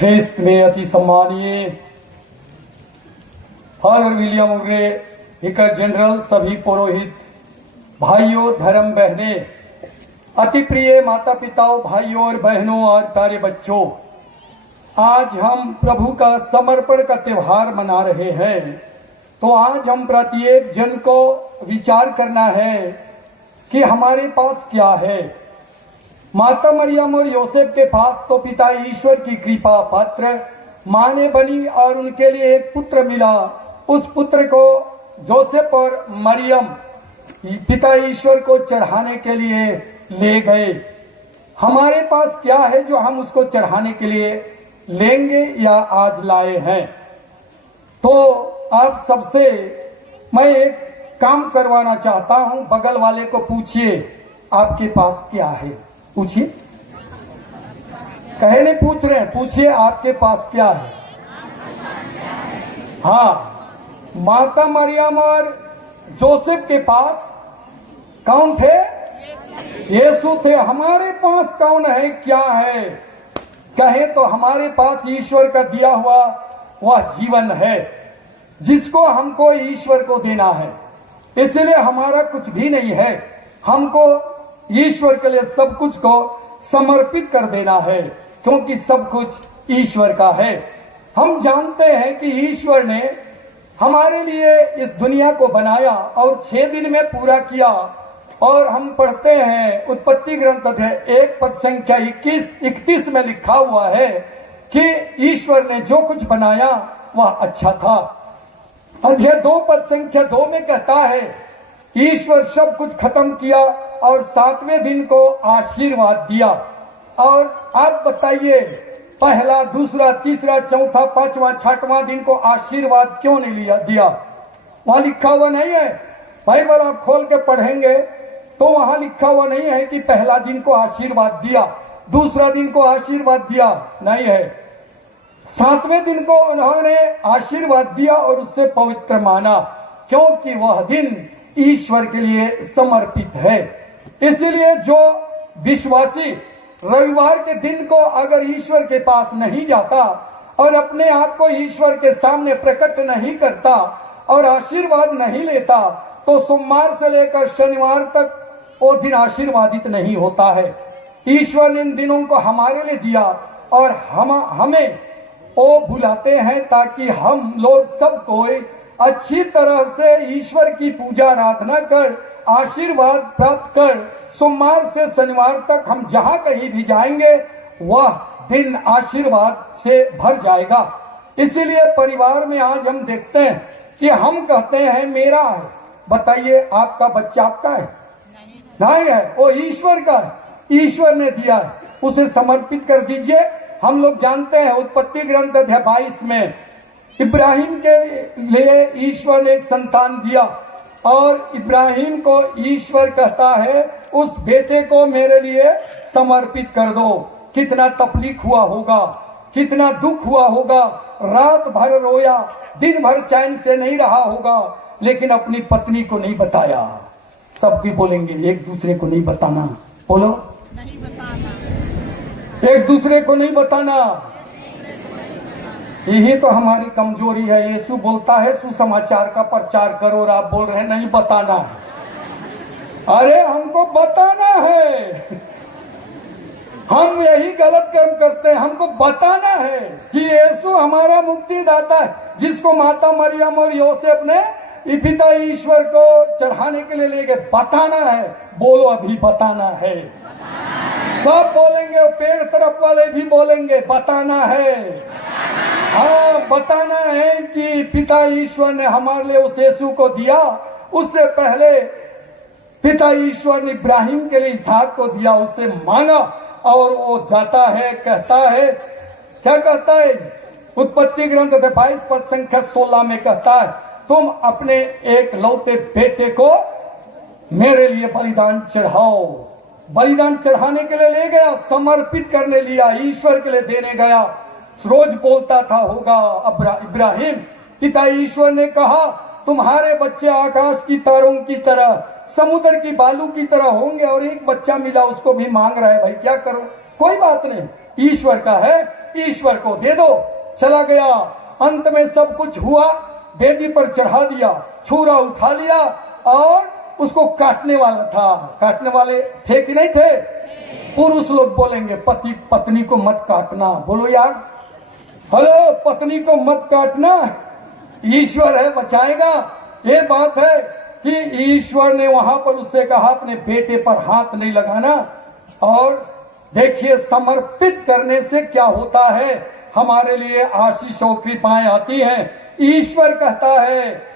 ख्रिस्त में अति सम्मानीय फादर विलियम उग्रे विकार जनरल, सभी पुरोहित भाइयों, धर्म बहने, अति प्रिय माता पिताओं, भाइयों और बहनों और प्यारे बच्चों, आज हम प्रभु का समर्पण का त्योहार मना रहे हैं। तो आज हम प्रत्येक जन को विचार करना है कि हमारे पास क्या है। माता मरियम और योसेफ के पास तो पिता ईश्वर की कृपा पात्र मां ने बनी और उनके लिए एक पुत्र मिला। उस पुत्र को जोसेफ और मरियम पिता ईश्वर को चढ़ाने के लिए ले गए। हमारे पास क्या है जो हम उसको चढ़ाने के लिए लेंगे या आज लाए हैं? तो आप सबसे मैं एक काम करवाना चाहता हूं। बगल वाले को पूछिए आपके पास क्या है, पूछिए। कहे नहीं पूछ रहे हैं, पूछिए आपके पास क्या है। हाँ, माता मरियम और जोसेफ के पास कौन थे? यीशु थे। हमारे पास कौन है, क्या है? कहे तो हमारे पास ईश्वर का दिया हुआ वह जीवन है जिसको हमको ईश्वर को देना है। इसलिए हमारा कुछ भी नहीं है, हमको ईश्वर के लिए सब कुछ को समर्पित कर देना है, क्योंकि सब कुछ ईश्वर का है। हम जानते हैं कि ईश्वर ने हमारे लिए इस दुनिया को बनाया और 6 दिन में पूरा किया। और हम पढ़ते हैं उत्पत्ति ग्रंथ अध्याय 1 पद संख्या 31 में लिखा हुआ है कि ईश्वर ने जो कुछ बनाया वह अच्छा था। अध्याय 2 पद संख्या 2 में कहता है ईश्वर सब कुछ खत्म किया और 7वें दिन को आशीर्वाद दिया। और आप बताइए, पहला, दूसरा, तीसरा, चौथा, पांचवा, छठवां दिन को आशीर्वाद क्यों नहीं दिया? वहां लिखा हुआ नहीं है। बाइबल आप खोल के पढ़ेंगे तो वहां लिखा हुआ नहीं है कि पहला दिन को आशीर्वाद दिया, दूसरा दिन को आशीर्वाद दिया, नहीं है। 7वें दिन को उन्होंने आशीर्वाद दिया और उससे पवित्र माना, क्योंकि वह दिन ईश्वर के लिए समर्पित है। इसलिए जो विश्वासी रविवार के दिन को अगर ईश्वर के पास नहीं जाता और अपने आप को ईश्वर के सामने प्रकट नहीं करता और आशीर्वाद नहीं लेता, तो सोमवार से लेकर शनिवार तक वो दिन आशीर्वादित नहीं होता है। ईश्वर ने इन दिनों को हमारे लिए दिया और हमें वो बुलाते हैं ताकि हम लोग सब कोई अच्छी तरह से ईश्वर की पूजा आराधना कर आशीर्वाद प्राप्त कर सोमवार से शनिवार तक हम जहां कहीं भी जाएंगे वह दिन आशीर्वाद से भर जाएगा। इसीलिए परिवार में आज हम देखते हैं कि हम कहते हैं मेरा है। बताइए, आपका बच्चा आपका है? नहीं है, वो ईश्वर का है। ईश्वर ने दिया है, उसे समर्पित कर दीजिए। हम लोग जानते हैं उत्पत्ति ग्रंथ अध्याय 22 में इब्राहिम के लिए ईश्वर ने एक संतान दिया और इब्राहिम को ईश्वर कहता है उस बेटे को मेरे लिए समर्पित कर दो। कितना तकलीफ हुआ होगा, कितना दुख हुआ होगा, रात भर रोया, दिन भर चैन से नहीं रहा होगा, लेकिन अपनी पत्नी को नहीं बताया। सब भी बोलेंगे एक दूसरे को नहीं बताना। बोलो, नहीं बताना, एक दूसरे को नहीं बताना। यही तो हमारी कमजोरी है। यीशु बोलता है सुसमाचार का प्रचार करो और आप बोल रहे हैं नहीं बताना। अरे हमको बताना है। हम यही गलत कर्म करते हैं। हमको बताना है कि यीशु हमारा मुक्तिदाता है, जिसको माता मरियम और योसेफ ने पिता ईश्वर को चढ़ाने के लिए ले गए। बताना है। बोलो, अभी बताना है। सब बोलेंगे, पेड़ तरफ वाले भी बोलेंगे बताना है। हाँ, बताना है कि पिता ईश्वर ने हमारे लिए उस यीशु को दिया। उससे पहले पिता ईश्वर ने इब्राहिम के लिए इसहाक को दिया, उससे मांगा और वो जाता है, कहता है, क्या कहता है? उत्पत्ति ग्रंथ 22 पद संख्या 16 में कहता है तुम अपने एक लौते बेटे को मेरे लिए बलिदान चढ़ाओ। बलिदान चढ़ाने के लिए ले गया, समर्पित करने लिया, ईश्वर के लिए देने गया। रोज बोलता था होगा इब्राहिम, पिता ईश्वर ने कहा तुम्हारे बच्चे आकाश की तारों की तरह, समुद्र की बालू की तरह होंगे। और एक बच्चा मिला, उसको भी मांग रहा है, भाई क्या करूं? कोई बात नहीं, ईश्वर का है, ईश्वर को दे दो। चला गया, अंत में सब कुछ हुआ, वेदी पर चढ़ा दिया, छुरा उठा लिया और उसको काटने वाला था। काटने वाले थे कि नहीं थे? पुरुष लोग बोलेंगे पति पत्नी को मत काटना, बोलो यार, हेलो, पत्नी को मत काटना, ईश्वर है बचाएगा। ये बात है कि ईश्वर ने वहां पर उससे कहा अपने बेटे पर हाथ नहीं लगाना। और देखिए समर्पित करने से क्या होता है, हमारे लिए आशीष और कृपाएं आती हैं। ईश्वर कहता है,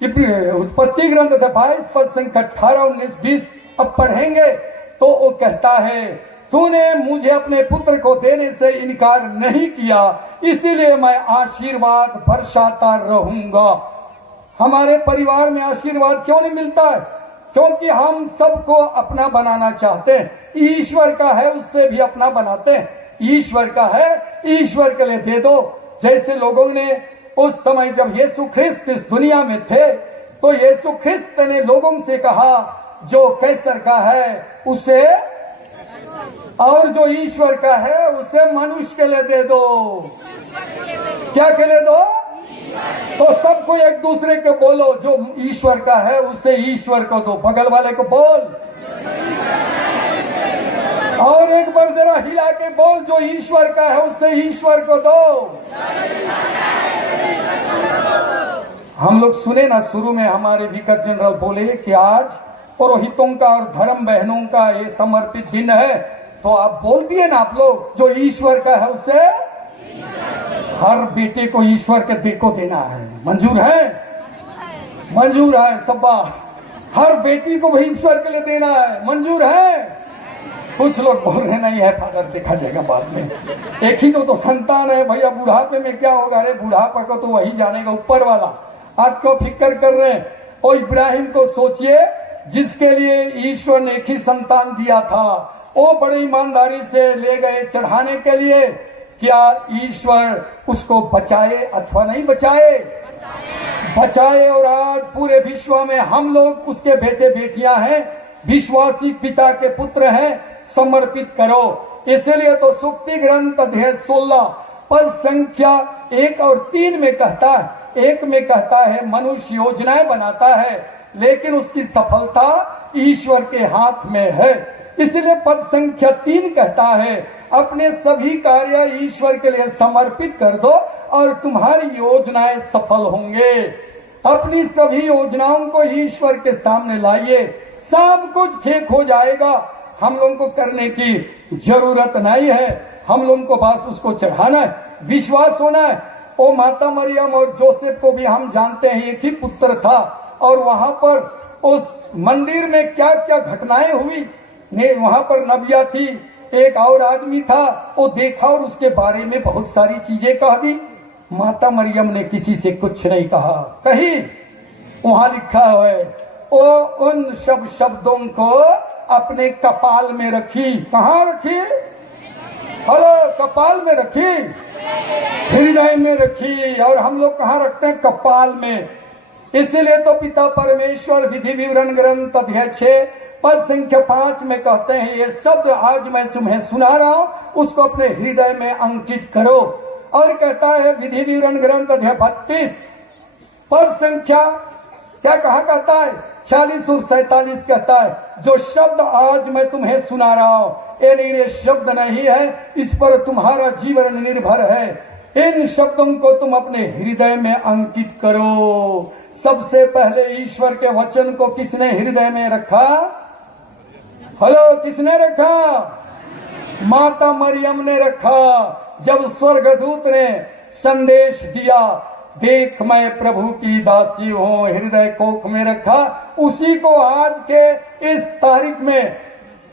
उत्पत्ति ग्रंथ 22:18-19-20 अब पढ़ेंगे तो वो कहता है, तूने मुझे अपने पुत्र को देने से इनकार नहीं किया, इसीलिए मैं आशीर्वाद बरसाता रहूंगा। हमारे परिवार में आशीर्वाद क्यों नहीं मिलता है? क्योंकि हम सबको अपना बनाना चाहते हैं। ईश्वर का है उससे भी अपना बनाते हैं। ईश्वर का है, ईश्वर के लिए दे दो। जैसे लोगों ने उस समय जब यीशु ख्रिस्त इस दुनिया में थे तो यीशु ख्रिस्त ने लोगों से कहा, जो कैसर का है उसे, और जो ईश्वर का है उसे मनुष्य के लिए दे दो। क्या के लिए दो? तो सबको एक दूसरे के बोलो, जो ईश्वर का है उसे ईश्वर को दो। बगल वाले को बोल, और एक बार जरा हिला के बोल, जो ईश्वर का है उसे ईश्वर को दो। हम लोग सुने ना, शुरू में हमारे विकर जनरल बोले कि आज पुरोहितों का और धर्म बहनों का ये समर्पित दिन है, तो आप बोल दिए ना आप लोग, जो ईश्वर का है उसे हर बेटे को ईश्वर के दिल को देना है। मंजूर है? मंजूर है, शाबाश। हर बेटी को भी ईश्वर के लिए देना है, मंजूर है? कुछ लोग बोल रहे नहीं है फादर, देखा जाएगा बाद में, एक ही तो संतान है भैया, बुढ़ापे में क्या होगा? अरे बुढ़ापा को तो वही जानेगा, ऊपर वाला। आप क्यों फिक्र कर रहे हैं? और इब्राहिम को सोचिए, जिसके लिए ईश्वर ने एक ही संतान दिया था, वो बड़ी ईमानदारी से ले गए चढ़ाने के लिए। क्या ईश्वर उसको बचाए अथवा नहीं बचाए? बचाए। और आज पूरे विश्व में हम लोग उसके बेटे बेटियां हैं, विश्वासी पिता के पुत्र हैं। समर्पित करो। इसलिए तो सुक्ति ग्रंथ अध्याय 16 पद संख्या 1 और 3 में कहता है, 1 में कहता है मनुष्य योजनाएं बनाता है लेकिन उसकी सफलता ईश्वर के हाथ में है। इसलिए पद संख्या 3 कहता है, अपने सभी कार्य ईश्वर के लिए समर्पित कर दो और तुम्हारी योजनाएं सफल होंगे। अपनी सभी योजनाओं को ईश्वर के सामने लाइए, सब कुछ ठीक हो जाएगा। हम लोगों को करने की जरूरत नहीं है, हम लोगों को बस उसको चढ़ाना है, विश्वास होना है। ओ माता मरियम और जोसेफ को भी हम जानते हैं, एक ही पुत्र था। और वहां पर उस मंदिर में क्या क्या घटनाएं हुई, वहां पर नबिया थी, एक और आदमी था, वो देखा और उसके बारे में बहुत सारी चीजें कह दी। माता मरियम ने किसी से कुछ नहीं कहा, कहीं वहां लिखा है वो उन सब शब्दों को अपने कपाल में रखी। कहाँ रखी? हेलो, कपाल में रखी, हृदय में रखी। और हम लोग कहाँ रखते हैं? कपाल में। इसलिए तो पिता परमेश्वर विधि विवरण ग्रंथ अध्याय 6 पद संख्या 5 में कहते हैं, ये शब्द आज मैं तुम्हें सुना रहा हूं, उसको अपने हृदय में अंकित करो। और कहता है विधि विवरण ग्रंथ अध्याय 32 पद संख्या क्या कहा कहता है? 46 और 47 कहता है, जो शब्द आज मैं तुम्हें सुना रहा हूं, ये मेरे शब्द नहीं है, इस पर तुम्हारा जीवन निर्भर है। इन शब्दों को तुम अपने हृदय में अंकित करो। सबसे पहले ईश्वर के वचन को किसने हृदय में रखा? हेलो, किसने रखा? माता मरियम ने रखा। जब स्वर्गदूत ने संदेश दिया, देख मैं प्रभु की दासी हूँ, हृदय कोख में रखा, उसी को आज के इस तारीख में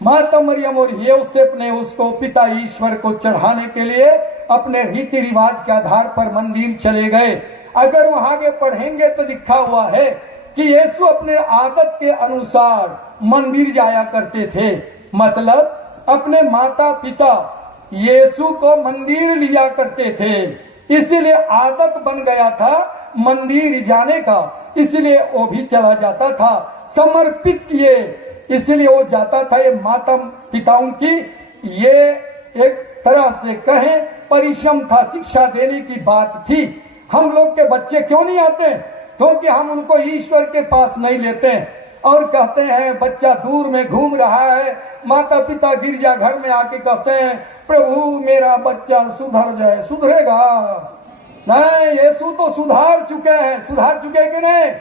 माता मरियम और यूसुफ ने उसको पिता ईश्वर को चढ़ाने के लिए अपने रीति रिवाज के आधार पर मंदिर चले गए। अगर वहां आगे पढ़ेंगे तो लिखा हुआ है कि यीशु अपने आदत के अनुसार मंदिर जाया करते थे। मतलब अपने माता पिता यीशु को मंदिर लिया करते थे, इसलिए आदत बन गया था मंदिर जाने का, इसलिए वो भी चला जाता था। समर्पित किए इसलिए वो जाता था। ये माता पिताओं की ये एक तरह से कहें परिश्रम था, शिक्षा देने की बात थी। हम लोग के बच्चे क्यों नहीं आते? क्योंकि हम उनको ईश्वर के पास नहीं लेते और कहते हैं बच्चा दूर में घूम रहा है, माता पिता गिरजा घर में आके कहते हैं प्रभु मेरा बच्चा सुधर जाए। सुधरेगा नहीं, यीशु तो सुधार चुके हैं। सुधार चुके कि नहीं?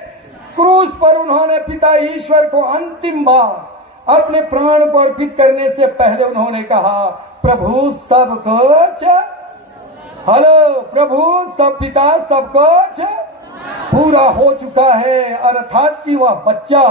क्रूस पर उन्होंने पिता ईश्वर को अंतिम बार अपने प्राण को अर्पित करने से पहले उन्होंने कहा प्रभु सब कुछ, हेलो, प्रभु सब पिता सब कुछ पूरा हो चुका है। अर्थात कि वह बच्चा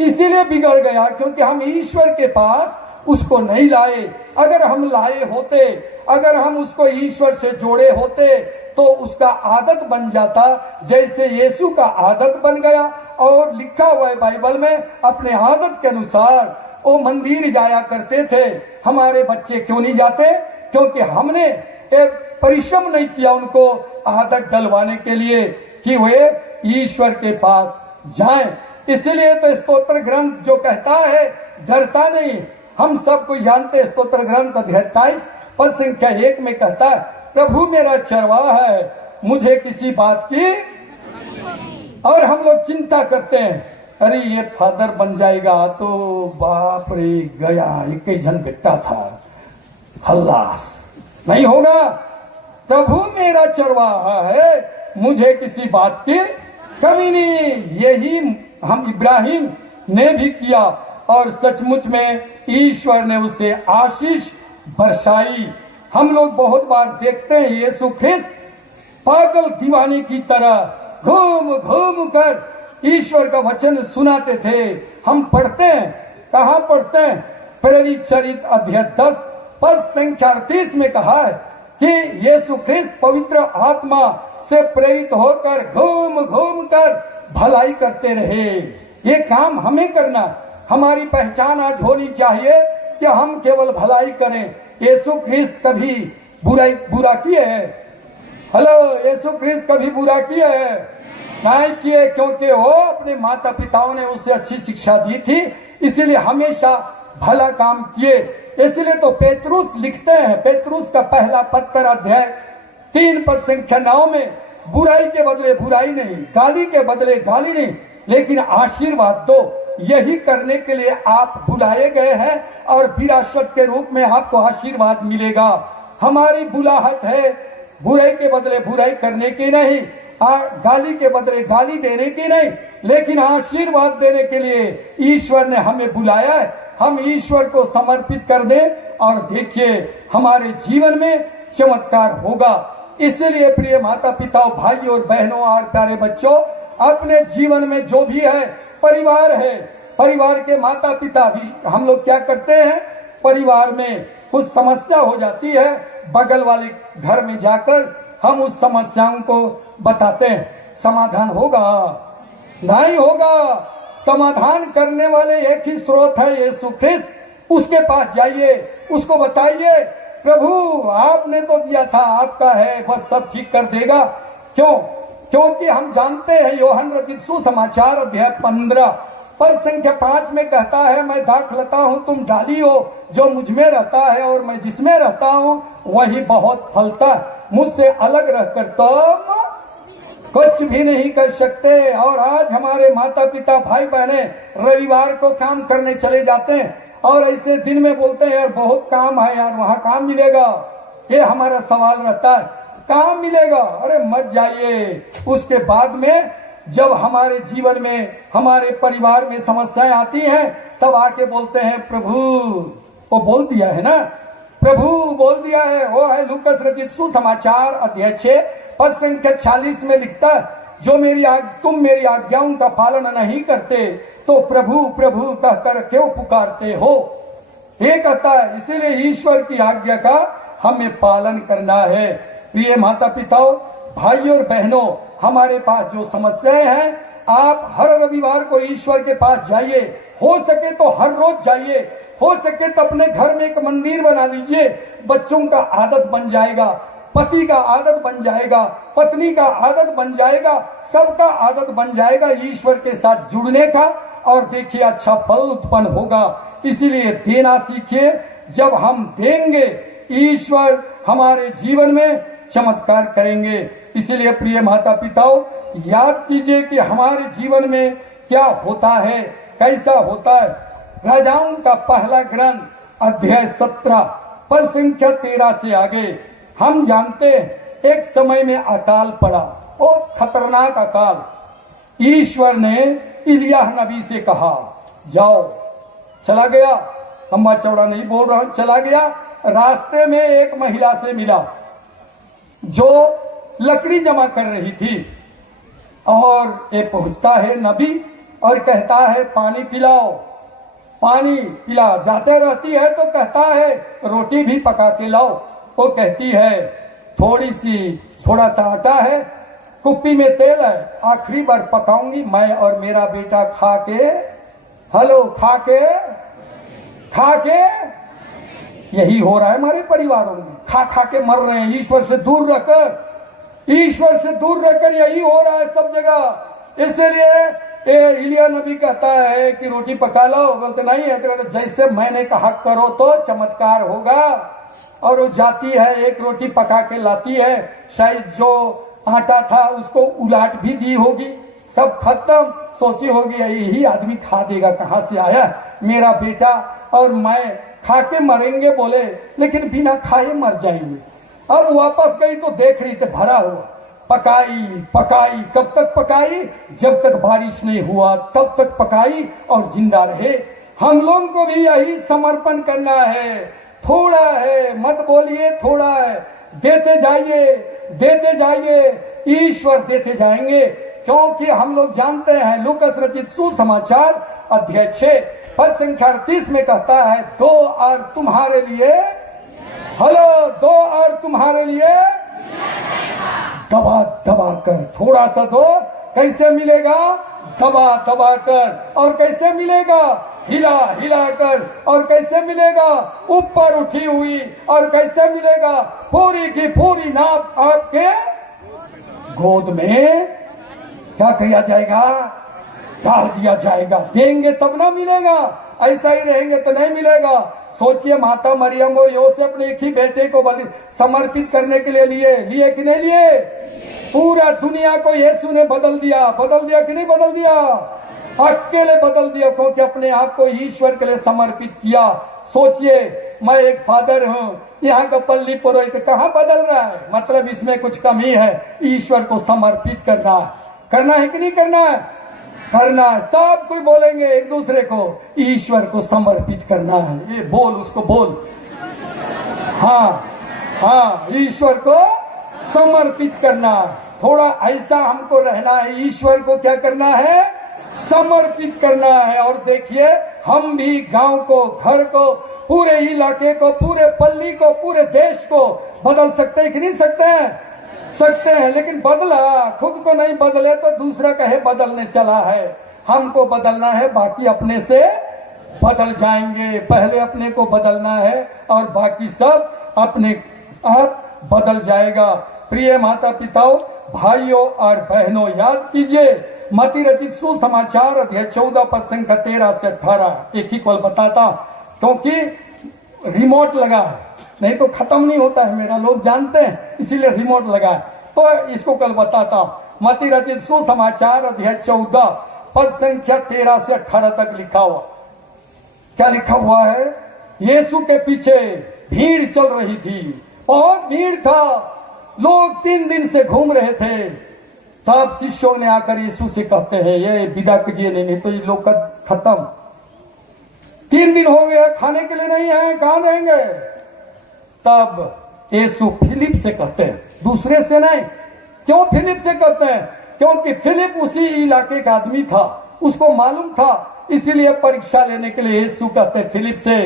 इसीलिए बिगड़ गया क्योंकि हम ईश्वर के पास उसको नहीं लाए। अगर हम लाए होते, अगर हम उसको ईश्वर से जोड़े होते तो उसका आदत बन जाता, जैसे यीशु का आदत बन गया। और लिखा हुआ है बाइबल में, अपने आदत के अनुसार वो मंदिर जाया करते थे। हमारे बच्चे क्यों नहीं जाते? क्योंकि हमने एक परिश्रम नहीं किया उनको आदत डलवाने के लिए कि वे ईश्वर के पास जाएं। इसलिए तो स्तोत्र ग्रंथ जो कहता है डरता नहीं। हम सब कोई जानते, स्तोत्र ग्रंथ अध्याय 23 पद संख्या 1 में कहता है प्रभु मेरा चरवाहा है, मुझे किसी बात की। और हम लोग चिंता करते हैं अरे ये फादर बन जाएगा तो बाप रे गया, एक ही जन बेटा था, हल्लास नहीं होगा। प्रभु मेरा चरवाहा है, मुझे किसी बात की कमी नहीं। यही हम इब्राहिम ने भी किया और सचमुच में ईश्वर ने उसे आशीष बरसाई। हम लोग बहुत बार देखते हैं यीशु ख्रिस्त पागल दीवाने की तरह घूम घूम कर ईश्वर का वचन सुनाते थे। हम पढ़ते हैं, कहाँ पढ़ते हैं? प्रेरित चरित्र अध्याय 10 पद संख्या 38 में कहा है कि यीशु ख्रिस्त पवित्र आत्मा से प्रेरित होकर घूम घूम कर भलाई करते रहे। ये काम हमें करना, हमारी पहचान आज होनी चाहिए कि हम केवल भलाई करें। यीशु ख्रिस्त कभी बुरा किए है? हेलो, यीशु ख्रिस्त कभी बुरा किए है? नहीं किए, क्योंकि वो अपने माता पिताओं ने उसे अच्छी शिक्षा दी थी, इसीलिए हमेशा भला काम किए। इसलिए तो पेतरुस लिखते हैं, पेतरुस का पहला पत्र अध्याय 3 पद संख्या 9 में, बुराई के बदले बुराई नहीं, गाली के बदले गाली नहीं, लेकिन आशीर्वाद दो। यही करने के लिए आप बुलाए गए हैं और विरासत के रूप में आपको आशीर्वाद मिलेगा। हमारी बुलाहट है बुराई के बदले बुराई करने की नहीं, गाली के बदले गाली देने की नहीं, लेकिन आशीर्वाद देने के लिए ईश्वर ने हमें बुलाया है। हम ईश्वर को समर्पित कर दें और देखिए हमारे जीवन में चमत्कार होगा। इसलिए प्रिय माता पिता, भाई और बहनों और प्यारे बच्चों, अपने जीवन में जो भी है, परिवार है, परिवार के माता पिता भी, हम लोग क्या करते हैं, परिवार में कुछ समस्या हो जाती है, बगल वाले घर में जाकर हम उस समस्याओं को बताते हैं। समाधान होगा? नहीं होगा। समाधान करने वाले एक ही स्रोत है, यीशु ख्रिस्त। उसके पास जाइए, उसको बताइए प्रभु आपने तो दिया था, आपका है, बस सब ठीक कर देगा। क्यों? क्योंकि हम जानते हैं यूहन्ना रचित सुसमाचार अध्याय 15 पद संख्या 5 में कहता है मैं दाखलता हूँ, तुम डाली हो, जो मुझ में रहता है और मैं जिसमें रहता हूँ वही बहुत फलता है। मुझसे अलग रहकर तुम कुछ भी नहीं कर सकते। और आज हमारे माता पिता भाई बहने रविवार को काम करने चले जाते हैं और ऐसे दिन में बोलते हैं यार बहुत काम है यार, वहाँ काम मिलेगा। ये हमारा सवाल रहता है, काम मिलेगा? अरे मत जाइए। उसके बाद में जब हमारे जीवन में, हमारे परिवार में समस्याएं आती हैं, तब आके बोलते हैं प्रभु, वो बोल दिया है ना, प्रभु बोल दिया है। वो है लूकस रचित सुसमाचार अध्याय 6 पद संख्या 40 में लिखता है, जो तुम मेरी आज्ञाओं का पालन नहीं करते तो प्रभु प्रभु कहकर क्यों पुकारते हो? ये कहता है। इसीलिए ईश्वर की आज्ञा का हमें पालन करना है। प्रिय माता पिताओं, भाई और बहनों, हमारे पास जो समस्याएं हैं, आप हर रविवार को ईश्वर के पास जाइए। हो सके तो हर रोज जाइए, हो सके तो अपने घर में एक मंदिर बना लीजिए। बच्चों का आदत बन जाएगा, पति का आदत बन जाएगा, पत्नी का आदत बन जाएगा, सबका आदत बन जाएगा ईश्वर के साथ जुड़ने का। और देखिए अच्छा फल उत्पन्न होगा। इसीलिए देना सीखिए। जब हम देंगे, ईश्वर हमारे जीवन में चमत्कार करेंगे। इसीलिए प्रिय माता पिताओं, याद कीजिए कि हमारे जीवन में क्या होता है, कैसा होता है। राजाओं का पहला ग्रंथ अध्याय 17 पद संख्या 13 से आगे हम जानते हैं एक समय में अकाल पड़ा और खतरनाक अकाल। ईश्वर ने इलियाह नबी से कहा जाओ, चला गया, लंबा चौड़ा नहीं बोल रहा, चला गया। रास्ते में एक महिला से मिला जो लकड़ी जमा कर रही थी और ये पहुंचता है नबी और कहता है पानी पिलाओ, पानी पिला। जाते रहती है तो कहता है रोटी भी पका के लाओ। वो कहती है थोड़ा सा आटा है, कुप्पी में तेल है, आखिरी बार पकाऊंगी मैं और मेरा बेटा खा के यही हो रहा है हमारे परिवारों में, खा के मर रहे हैं। ईश्वर से दूर रहकर यही हो रहा है सब जगह। इसलिए इलिया नबी कहता है कि रोटी पका लो, बोलते नहीं है तो जैसे मैंने कहा करो तो चमत्कार होगा। और वो जाती है, एक रोटी पका के लाती है, शायद जो आटा था उसको उलाट भी दी होगी, सब खत्म। सोची होगी यही आदमी खा देगा, कहां से आया मेरा बेटा और मैं, खा के मरेंगे बोले, लेकिन बिना खाए मर जाएंगे। अब वापस गई तो देख रही थी भरा हुआ, पकाई, कब तक पकाई, जब तक बारिश नहीं हुआ तब तक पकाई और जिंदा रहे। हम लोगों को भी यही समर्पण करना है। थोड़ा है, मत बोलिए थोड़ा है, देते जाइए, ईश्वर देते जाएंगे। क्योंकि हम लोग जानते हैं लूकास रचित सुसमाचार अध्याय 6 पद संख्या 38 में कहता है 2 और तुम्हारे लिए, दो और तुम्हारे लिए दबा कर, थोड़ा सा दो, कैसे मिलेगा, दबा कर, और कैसे मिलेगा, हिला कर, और कैसे मिलेगा, ऊपर उठी हुई, और कैसे मिलेगा, पूरी की पूरी नाप आपके गोद में क्या किया जाएगा, डाल दिया जाएगा। देंगे तब ना मिलेगा, ऐसा ही रहेंगे तो नहीं मिलेगा। सोचिए माता मरियम और योसेफ ने एक ही बेटे को समर्पित करने के लिए लिए कि नहीं लिए? पूरा दुनिया को यीशु ने बदल दिया कि नहीं बदल दिया? अकेले बदल दिया, क्योंकि अपने आप को ईश्वर के लिए समर्पित किया। सोचिए, मैं एक फादर हूँ, यहाँ का पल्ली पुरोहित कहाँ बदल रहा है, मतलब इसमें कुछ कमी है। ईश्वर को समर्पित करना है कि नहीं करना है? करना है। सब कोई बोलेंगे एक दूसरे को, ईश्वर को समर्पित करना है। ये बोल, उसको बोल, हाँ, ईश्वर को समर्पित करना। थोड़ा ऐसा हमको रहना है, ईश्वर को क्या करना है, समर्पित करना है। और देखिए, हम भी गांव को, घर को, पूरे इलाके को, पूरे पल्ली को, पूरे देश को बदल सकते हैं कि नहीं सकते हैं? सकते हैं। लेकिन बदला, खुद को नहीं बदले तो दूसरा कहे बदलने चला है। हमको बदलना है, बाकी अपने से बदल जाएंगे। पहले अपने को बदलना है और बाकी सब अपने आप बदल जाएगा। प्रिय माता पिताओं, भाइयों और बहनों, याद कीजिए मत्ती रचित सुसमाचार अध्याय 14 पद संख्या 13 से 18। एक ही कॉल बताता क्योंकि रिमोट लगा है, नहीं तो खत्म नहीं होता है मेरा, लोग जानते हैं, इसीलिए रिमोट लगा है। तो इसको कल बताता हूं। मत्ती रचित सुसमाचार अध्याय 14 पद संख्या 13 से 18 तक लिखा हुआ। क्या लिखा हुआ है? यीशु के पीछे भीड़ चल रही थी, बहुत भीड़ था, लोग 3 दिन से घूम रहे थे। तब शिष्यों ने आकर यीशु से कहते हैं, ये विदा कीजिए, नहीं तो ये लोग का खत्म, 3 दिन हो गया, खाने के लिए नहीं है, कहां रहेंगे? तब यीशु फिलिप से कहते हैं, दूसरे से नहीं। क्यों फिलिप से कहते हैं? क्योंकि फिलिप उसी इलाके का आदमी था, उसको मालूम था, इसीलिए परीक्षा लेने के लिए यीशु कहते हैं फिलिप से,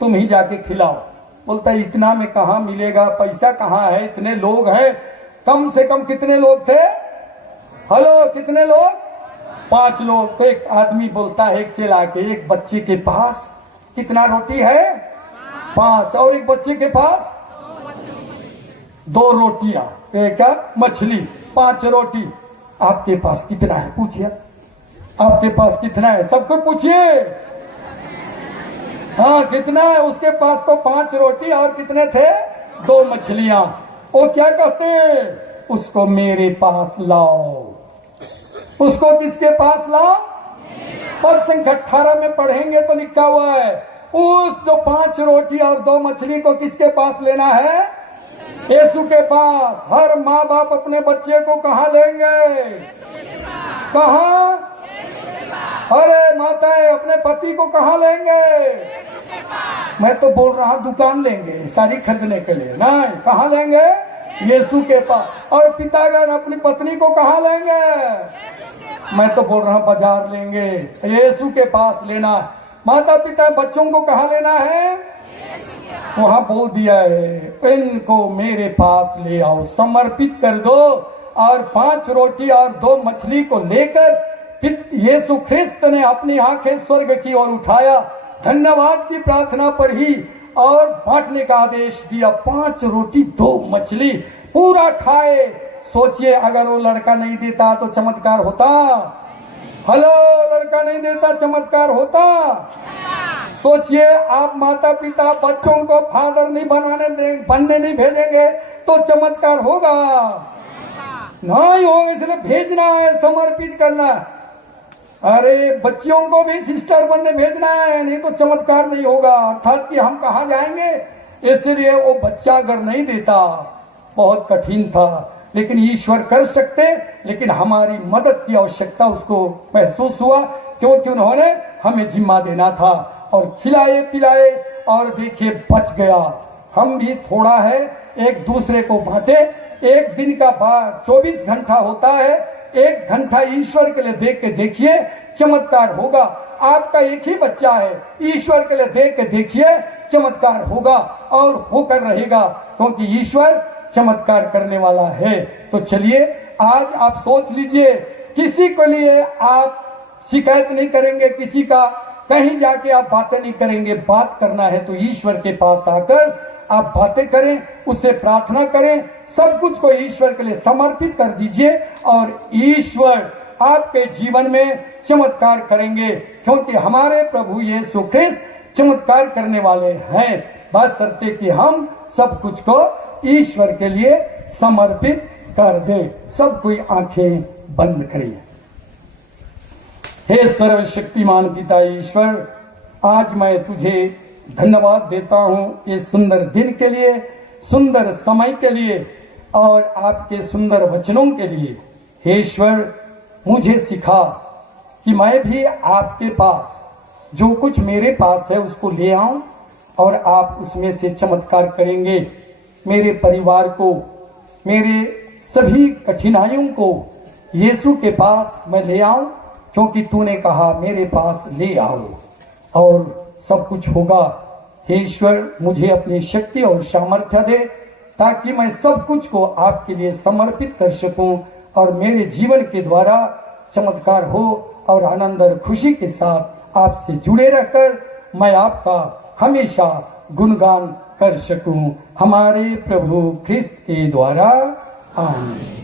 तुम ही जाके खिलाओ। बोलता है इतना में कहां मिलेगा, पैसा कहां है, इतने लोग हैं। कम से कम कितने लोग थे? कितने लोग? 5 लोग। तो एक आदमी बोलता है, एक चेला के, एक बच्चे के पास कितना रोटी है? 5। और एक बच्चे के पास 2 रोटियां, एक मछली, 5 रोटी। आपके पास कितना है? पूछिए, आपके पास कितना है? सबको पूछिए, हाँ कितना है? उसके पास तो 5 रोटी और कितने थे? 2 मछलियां। वो क्या कहते हैं? उसको मेरे पास लाओ। उसको किसके पास लाओ? पद संख्या 18 में पढ़ेंगे तो लिखा हुआ है, उस जो 5 रोटी और 2 मछली को किसके पास लेना है? यीशु के पास। हर माँ बाप अपने बच्चे को कहाँ लेंगे? कहाँ? अरे माताएं अपने पति को कहाँ लेंगे? मैं तो बोल रहा दुकान लेंगे साड़ी खरीदने के लिए, नहीं, कहाँ लेंगे? यीशु के पास। और पितागण अपनी पत्नी को कहाँ लेंगे? मैं तो बोल रहा बाजार लेंगे, यीशु के पास लेना। माता पिता बच्चों को कहाँ लेना है? वहां बोल दिया है, इनको मेरे पास ले आओ, समर्पित कर दो। और 5 रोटी और 2 मछली को लेकर यीशु ख्रिस्त ने अपनी आंखें स्वर्ग की ओर उठाया, धन्यवाद की प्रार्थना पढ़ी और बांटने का आदेश दिया। 5 रोटी 2 मछली पूरा खाए। सोचिए अगर वो लड़का नहीं देता तो चमत्कार होता? हेलो, लड़का नहीं देता चमत्कार होता? सोचिए आप माता पिता बच्चों को फादर नहीं बनने नहीं भेजेंगे तो चमत्कार होगा? नहीं होगा। इसलिए भेजना है, समर्पित करना है। अरे बच्चियों को भी सिस्टर बनने भेजना है, नहीं तो चमत्कार नहीं होगा। अर्थात कि हम कहाँ जाएंगे? इसलिए वो बच्चा अगर नहीं देता, बहुत कठिन था, लेकिन ईश्वर कर सकते, लेकिन हमारी मदद की आवश्यकता उसको महसूस हुआ, क्योंकि उन्होंने हमें जिम्मा देना था। और खिलाए पिलाए और देखिए बच गया। हम भी थोड़ा है एक दूसरे को बांटे। एक दिन का 24 घंटा होता है, 1 घंटा ईश्वर के लिए देख के देखिए, चमत्कार होगा। आपका एक ही बच्चा है, ईश्वर के लिए देख के देखिए, चमत्कार होगा और होकर रहेगा, क्योंकि ईश्वर चमत्कार करने वाला है। तो चलिए आज आप सोच लीजिए, किसी के लिए आप शिकायत नहीं करेंगे, किसी का कहीं जाके आप बातें नहीं करेंगे। बात करना है तो ईश्वर के पास आकर आप बातें करें, उससे प्रार्थना करें, सब कुछ को ईश्वर के लिए समर्पित कर दीजिए और ईश्वर आपके जीवन में चमत्कार करेंगे, क्योंकि हमारे प्रभु यीशु ख्रिस्त चमत्कार करने वाले हैं। बस शर्ते कि हम सब कुछ को ईश्वर के लिए समर्पित कर दे। सब कोई आंखें बंद करिए। हे सर्वशक्तिमान पिता ईश्वर, आज मैं तुझे धन्यवाद देता हूँ इस सुंदर दिन के लिए, सुंदर समय के लिए और आपके सुंदर वचनों के लिए। हे ईश्वर, मुझे सिखा कि मैं भी आपके पास जो कुछ मेरे पास है उसको ले आऊं और आप उसमें से चमत्कार करेंगे। मेरे परिवार को, मेरे सभी कठिनाइयों को यीशु के पास मैं ले आऊं, क्योंकि तूने कहा मेरे पास ले आओ और सब कुछ होगा। हे ईश्वर, मुझे अपनी शक्ति और सामर्थ्य दे ताकि मैं सब कुछ को आपके लिए समर्पित कर सकूं और मेरे जीवन के द्वारा चमत्कार हो और आनंद और खुशी के साथ आपसे जुड़े रहकर मैं आपका हमेशा गुणगान कर सकूं। हमारे प्रभु ख्रिस्त के द्वारा आमीन।